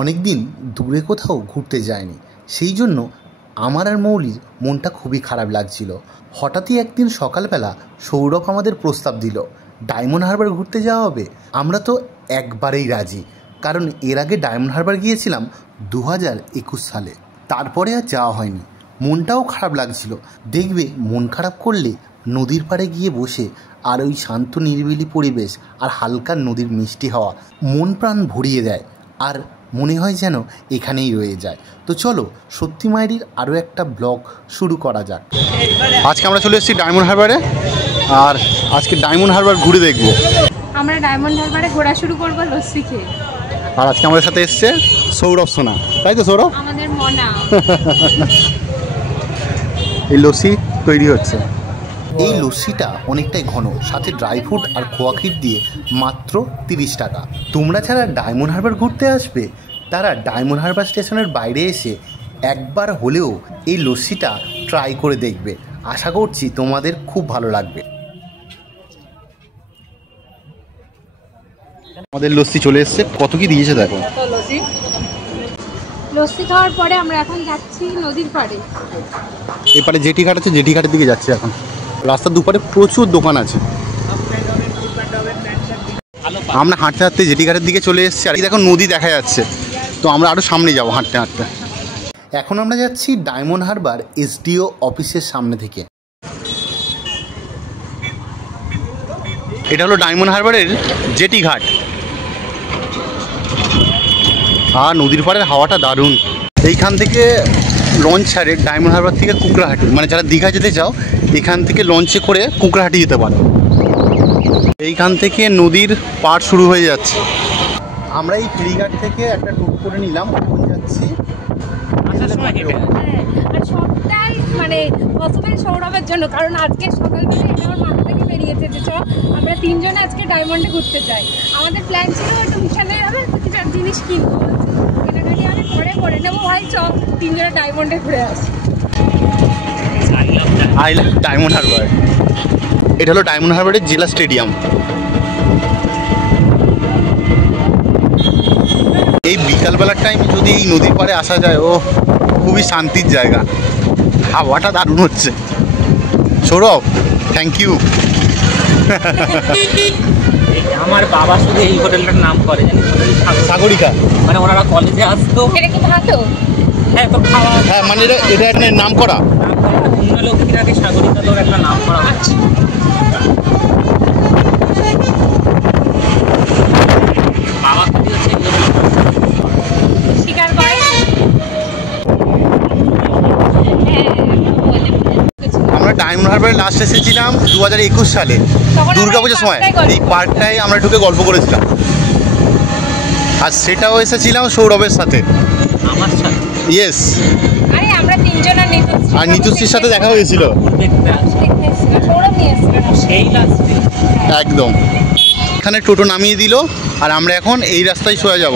অনেক দিন দূরে কোথাও ঘুরতে যায়নি, সেই জন্য আমার আর মৌলির মনটা খুবই খারাপ লাগছিল। হঠাৎই একদিন সকালবেলা সৌরভ আমাদের প্রস্তাব দিল ডায়মন্ড হারবার ঘুরতে যাওয়া হবে। আমরা তো একবারেই রাজি, কারণ এর আগে ডায়মন্ড হারবার গিয়েছিলাম 2021 সালে, তারপরে আর যাওয়া হয়নি। মনটাও খারাপ লাগছিল। দেখবে, মন খারাপ করলে নদীর পাড়ে গিয়ে বসে আর ওই শান্ত নিরিবিলি পরিবেশ আর হালকা নদীর মিষ্টি হাওয়া মন প্রাণ ভরিয়ে দেয়, আর মনে হয় যেন এখানেই রয়ে যায়। তো চলো সত্যি মায়েরির আরও একটা ব্লগ শুরু করা যাক। আজকে আমরা চলে এসেছি ডায়মন্ড হারবারে, আর আজকে ডায়মন্ড হারবার ঘুরে দেখবো। আমরা ডায়মন্ড হারবারে ঘোরা শুরু করবো লস্যি খেয়ে। আর আজকে আমাদের সাথে এসছে সৌরভ সোনা, তাই তো সৌরভ? আমাদের মনা। এই লস্যি তৈরি হচ্ছে। এই লস্যিটা অনেকটাই ঘন, সাথে ড্রাই ফ্রুট আর খোয়া ক্ষীর দিয়ে মাত্র 30 টাকা। তোমরা যারা ডায়মন্ড হারবার ঘুরতে আসবে তারা ডায়মন্ড হারবার স্টেশনের বাইরে এসে একবার হলেও এই লস্যিটা ট্রাই করে দেখবে। আশা করছি তোমাদের খুব ভালো লাগবে। আমাদের লস্যি চলে এসছে, কত কি দিয়েছে দেখো। লস্যি খাওয়ার পরে আমরা এখন যাচ্ছি নদীর পাড়ে। এপারে জেটি ঘাট আছে, জেটি ঘাটের দিকে যাচ্ছি এখন। রাস্তার দুপারে প্রচুর দোকান আছে। আমরা হাঁটতে হাঁটতে জেটি ঘাটের দিকে চলে এসেছি, আর দেখো নদী দেখা যাচ্ছে। তো আমরা আরও সামনে যাবো হাঁটতে হাঁটতে। এখন আমরা যাচ্ছি ডায়মন্ড হারবার SDO অফিসের সামনে থেকে। এটা হলো ডায়মন্ড হারবারের জেটি ঘাট, আর নদীর পাড়ের হাওয়াটা দারুণ। এইখান থেকে লঞ্চ ছাড়ে ডায়মন্ড হারবার থেকে কুকড়াহাটি, মানে যারা দীঘা যেতে চাও এখান থেকে লঞ্চে করে কুকড়াহাটি যেতে পারো। এইখান থেকে নদীর পাড় শুরু হয়ে যাচ্ছে। আমরা এই ফেরিঘাট থেকে একটা টোটো করে নিলাম, যাচ্ছি। সবটাই মানে পসিবল সৌরভের জন্য, কারণ আজকে সকালবেলা এটা আমার মাথা থেকে বেরিয়েছে যে আমরা তিনজনে আজকে ডায়মন্ডে ঘুরতে চাই। আমাদের প্ল্যান ছিল একটু বিশালে হবে কিছু জিনিস কিনবো, কেনাকাটি আমি পরে করে নেবো। ভাই চল তিনজনে ডায়মন্ডে ঘুরে আসি। I love diamond Harbour. এটা হলো ডায়মন্ড হারবারের জেলা স্টেডিয়াম। এই বিকালবেলার টাইমে যদি এই নদীর পাড়ে আসা যায়, ও খুবই শান্তির জায়গা। হাওয়াটা দারুণ হচ্ছে। Sourav, thank you. আমার বাবা শুধু এই হোটেলটার নাম করে, সাগরিকা, মানে ওনারা কলেজে আসতো। এটা কি ভালো? হ্যাঁ, তো খাওয়া, হ্যাঁ, মানে এটা একটা নাম করা। লক্ষ্মীর আগে সাগরিকা তোর একটা নাম করা হচ্ছে। বাবা খালি হচ্ছে স্বীকার করে। আমরা ডায়মন্ড হারবারে লাস্ট এসেছিলাম 2021 সালে দুর্গাপুজোর সময়। এই পার্কটায় আমরা ঢুকে গল্প করেছিলাম, আর সেটাও এসেছিলাম সৌরভের সাথে, আমার সাথে। ইয়েস, আরে আমরা তিনজন আর নিতুশ্রীর সাথে দেখা হয়েছিল সেই লাস্টে একদম। এখানে টোটো নামিয়ে দিল, আর আমরা এখন এই রাস্তায় সোজা যাব।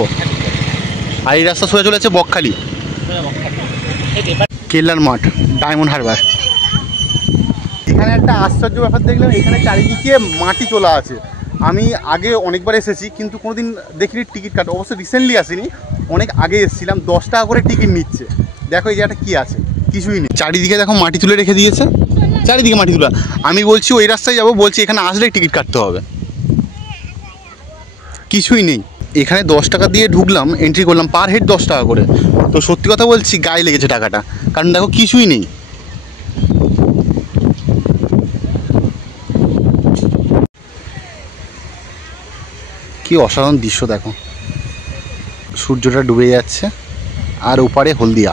আর এই রাস্তা সোজা চলে যাচ্ছে বকখালি। কেল্লার মাঠ, ডায়মন্ড হারবার। এখানে একটা আশ্চর্য ব্যাপার দেখলাম, এখানে চারিদিকে মাটি তোলা আছে। আমি আগে অনেকবার এসেছি কিন্তু কোনোদিন দেখিনি টিকিট কাটা। অবশ্য রিসেন্টলি আসিনি, অনেক আগে এসেছিলাম। 10 টাকা করে টিকিট নিচ্ছে। দেখো এই জায়গাটা কী আছে, কিছুই নেই। চারিদিকে দেখো মাটি তুলে রেখে দিয়েছে, চারিদিকে মাটি তোলা। আমি বলছি ওই রাস্তায় যাবো, বলছি এখানে আসলেই টিকিট কাটতে হবে। কিছুই নেই। এখানে 10 টাকা দিয়ে ঢুকলাম, এন্ট্রি করলাম, পার হেড 10 টাকা করে। তো সত্যি কথা বলছি, গায়ে লেগেছে টাকাটা, কারণ দেখো কিছুই নেই। কি অসাধারণ দৃশ্য দেখো, সূর্যটা ডুবে যাচ্ছে, আর ওপারে হলদিয়া।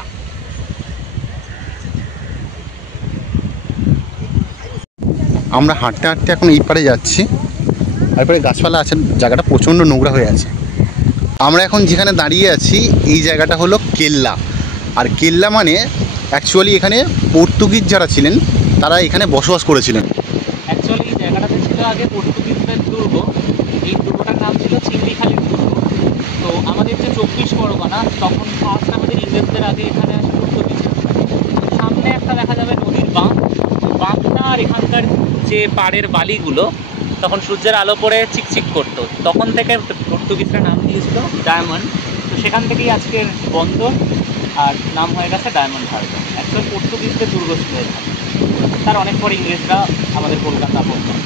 আমরা হাঁটতে হাঁটতে এখন এই পারে যাচ্ছি, আর এপারে গাছপালা আছে, জায়গাটা প্রচণ্ড নোংরা হয়ে আছে। আমরা এখন যেখানে দাঁড়িয়ে আছি এই জায়গাটা হলো কেল্লা। আর কেল্লা মানে অ্যাকচুয়ালি এখানে পর্তুগিজ যারা ছিলেন তারা এখানে বসবাস করেছিলেন। অ্যাকচুয়ালি এই জায়গাটাতে ছিল আগে পর্তুগিজদের দুর্গ। এই দুর্গটার নাম ছিল চিংড়িখালির দুর্গ। তো আমাদের যে 24 পরগনা, তখন ফার্স্ট আমাদের ইংরেজদের আগে এখানে আসে পর্তুগিজরা। সামনে একটা দেখা যাবে নদীর বাঁধটা, আর এখানকার যে পাড়ের বালিগুলো তখন সূর্যের আলো পড়ে চিকচিক করতো। তখন থেকে পর্তুগিজরা নাম দিয়েছিল ডায়মন্ড। তো সেখান থেকেই আজকের বন্দর, আর নাম হয়ে গেছে ডায়মন্ড হারবার। অ্যাকচুয়াল পর্তুগিজদের দুর্গ ছিল এখানে, তার অনেক পরে ইংরেজরা আমাদের কলকাতা আক্রমণ করে।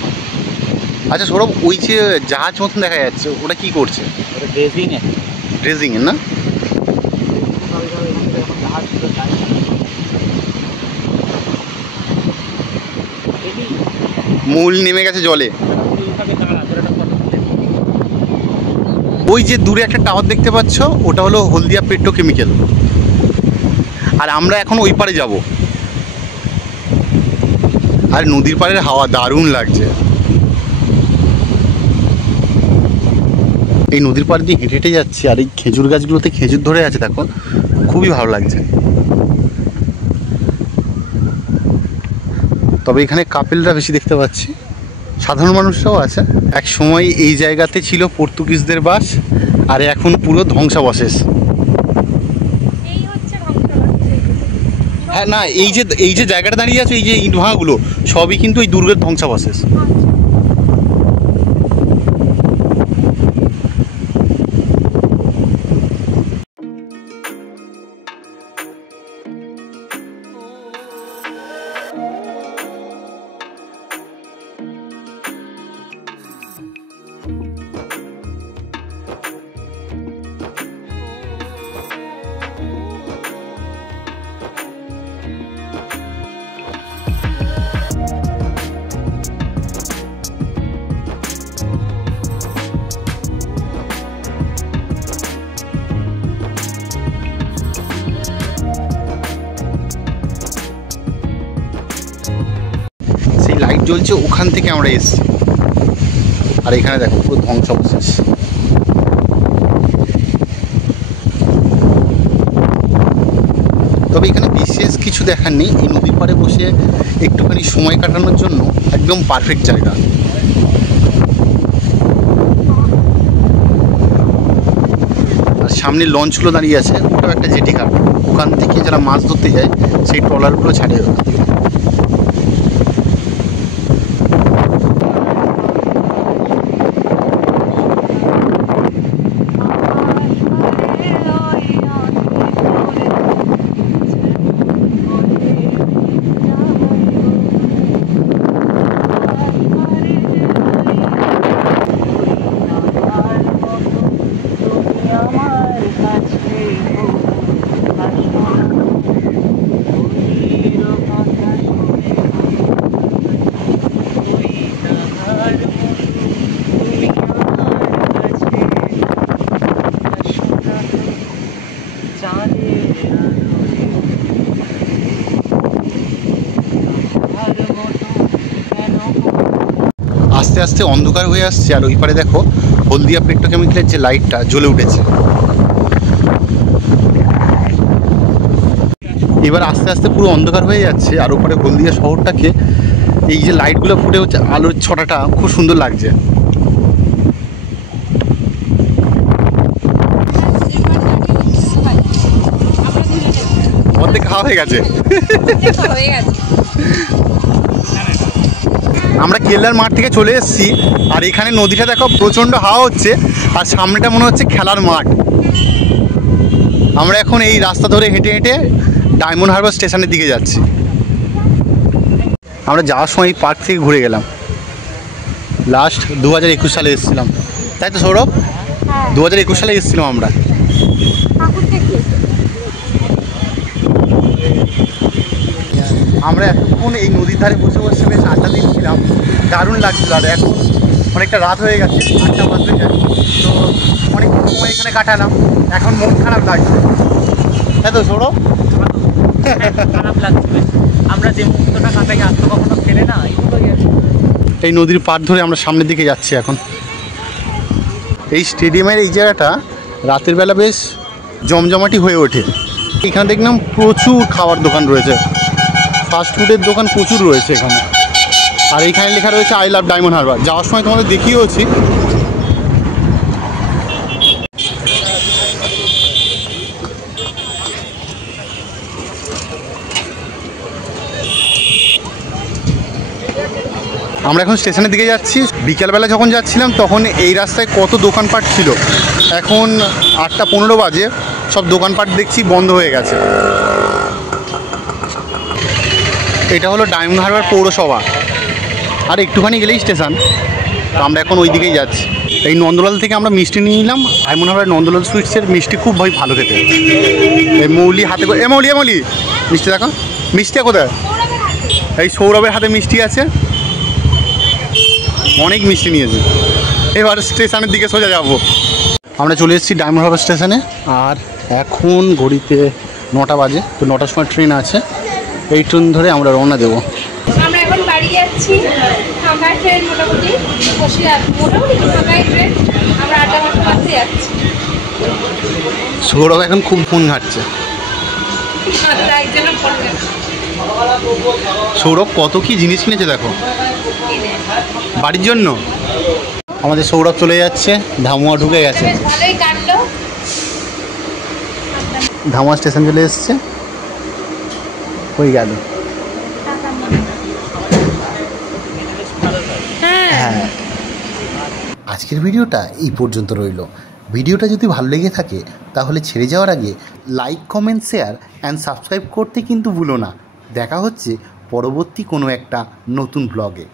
আচ্ছা সৌরভ, ওই যে জাহাজ মতন দেখা যাচ্ছে ওটা কি করছে? ওটা ড্রেজিংয়ে, ড্রেজিংয়ের না? জাহাজ ছিল মূল নেমে গেছে জলে। ওই যে দূরে একটা টাওয়ার দেখতে পাচ্ছ, ওটা হলো হলদিয়া পেট্রোকেমিক্যাল। আর আমরা এখন ওই পারে যাব। আর নদীর পাড়ের হাওয়া দারুণ লাগছে। এই নদীর পাড় দিয়ে হেঁটে হেঁটে যাচ্ছি, আর এই খেজুর গাছগুলোতে খেজুর ধরে আছে দেখো, খুবই ভালো লাগছে। তবে এখানে কাপেলরা বেশি দেখতে পাচ্ছি, সাধারণ মানুষরাও আছে। এক সময় এই জায়গাতে ছিল পর্তুগিজদের বাস, আর এখন পুরো ধ্বংসাবশেষ। হ্যাঁ না, এই যে জায়গাটা দাঁড়িয়ে আছে, এই যে ইট ভাঙাগুলো সবই কিন্তু এই দুর্গের ধ্বংসাবশেষ। লাইট জ্বলছে, ওখান থেকে আমরা এসেছি। আর এখানে দেখো পুরো ধ্বংসাবশেষ। তবে এখানে বিশেষ কিছু দেখার নেই, এই নদীর পাড়ে বসে একটুখানি সময় কাটানোর জন্য একদম পারফেক্ট জায়গা। আর সামনে লঞ্চগুলো দাঁড়িয়ে আছে, ওটাও একটা জেটি ঘাট। ওখান থেকে যারা মাছ ধরতে যায় সেই ট্রলারগুলো ছাড়ে ওখান থেকে। আস্তে আস্তে অন্ধকার হয়ে আসছে, আর ওই পারে দেখো হলদিয়া পেট্রোকেমিক্যালের যে লাইটটা জ্বলে উঠেছে। এবার আস্তে আস্তে পুরো অন্ধকার হয়ে যাচ্ছে, আর ওপারে হলদিয়া শহরটাকে এই যে লাইটগুলো ফুটে হচ্ছে, আলোর ছটাটা খুব সুন্দর লাগছে। অর্ধেক খাওয়া হয়ে গেছে। আমরা কেল্লার মাঠ থেকে চলে এসেছি, আর এখানে নদীটা দেখো প্রচণ্ড হাওয়া হচ্ছে, আর সামনেটা মনে হচ্ছে খেলার মাঠ। আমরা এখন এই রাস্তা ধরে হেঁটে হেঁটে ডায়মন্ড হারবার স্টেশনের দিকে যাচ্ছি। আমরা যাওয়ার সময় এই পার্ক থেকে ঘুরে গেলাম। লাস্ট 2021 সালে এসেছিলাম, তাই তো সৌরভ? 2021 সালে এসেছিলাম আমরা। আমরা এতক্ষণ এই নদীর ধারে বসে বসে বেশ আড্ডা দিচ্ছিলাম, দারুণ লাগছিল। আর এখন অনেকটা রাত হয়ে গেছে, 8টা বাজতে যায়, তো অনেক সময় এখানে কাটালাম। এখন মন খারাপ লাগছে, তাই তো সৌরভ? খারাপ লাগছে। আমরা যে মুহূর্তটা কাটাই আর তো কখনো ফেরে না। এই নদীর পাড় ধরে আমরা সামনের দিকে যাচ্ছি এখন। এই স্টেডিয়ামের এই জায়গাটা রাতের বেলা বেশ জমজমাটি হয়ে ওঠে। এখানে দেখলাম প্রচুর খাবার দোকান রয়েছে, ফাস্টফুডের দোকান প্রচুর রয়েছে এখানে। আর এইখানে লেখা রয়েছে আই লাভ ডায়মন্ড হারবার। যাওয়ার সময় তোমাদের দেখিয়েওছি। আমরা এখন স্টেশনের দিকে যাচ্ছি। বিকেলবেলা যখন যাচ্ছিলাম তখন এই রাস্তায় কত দোকানপাট ছিল, এখন 8:15 বাজে, সব দোকানপাট দেখছি বন্ধ হয়ে গেছে। এটা হলো ডায়মন্ড হারবার পৌরসভা, আর একটুখানি গেলেই স্টেশন। তো আমরা এখন ওই দিকেই যাচ্ছি। এই নন্দলাল থেকে আমরা মিষ্টি নিয়ে নিলাম। ডায়মন্ড হারবার নন্দলাল সুইটসের মিষ্টি খুব ভালো খেতে। এই মৌলি হাতে করে, মৌলি মিষ্টি দেখো, মিষ্টি কোথায়? এই সৌরভের হাতে মিষ্টি আছে, অনেক মিষ্টি নিয়েছে। এবার স্টেশনের দিকে সোজা যাব। আমরা চলে এসেছি ডায়মন্ড হারবার স্টেশনে, আর এখন ঘড়িতে 9টা বাজে। তো 9টার সময় ট্রেন আছে, এই ট্রেন ধরে আমরা রওনা দেবো। আমরা এখন বাড়ি যাচ্ছি। ফাঁকা ট্রেন মোটামুটি ফাঁকাই ট্রেন। আমরা 8টা বাজতে যাচ্ছি। সৌরভ এখন খুব ফোন ঘাটছে। সৌরভ কত কি জিনিস কিনেছে দেখো বাড়ির জন্য। আমাদের সৌরভ চলে যাচ্ছে, ধামুয়া ঢুকে গেছে। ভালোই কাটলো। ধামুয়া স্টেশন চলে এসছে, হয়ে গেল। হ্যাঁ, আজকের ভিডিওটা এই পর্যন্ত রইল। ভিডিওটা যদি ভালো লেগে থাকে তাহলে ছেড়ে যাওয়ার আগে like, comment, share and subscribe করতে কিন্তু ভুলো না। দেখা হচ্ছে পরবর্তী কোনো একটা নতুন ব্লগে।